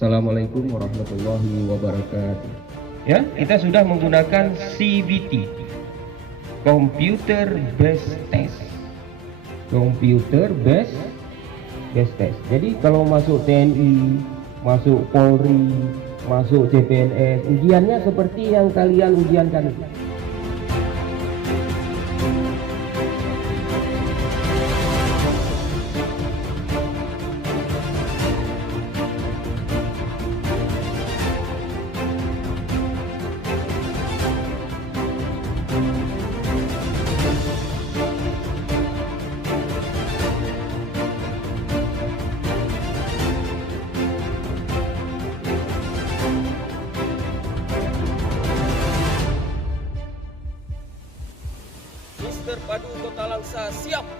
Assalamualaikum warahmatullahi wabarakatuh. Ya, kita sudah menggunakan CBT, Computer Based Test. Computer Based Test. Jadi kalau masuk TNI, masuk Polri, masuk CPNS, ujiannya seperti yang kalian ujiankan. Mister Padu Kota Langsa siap.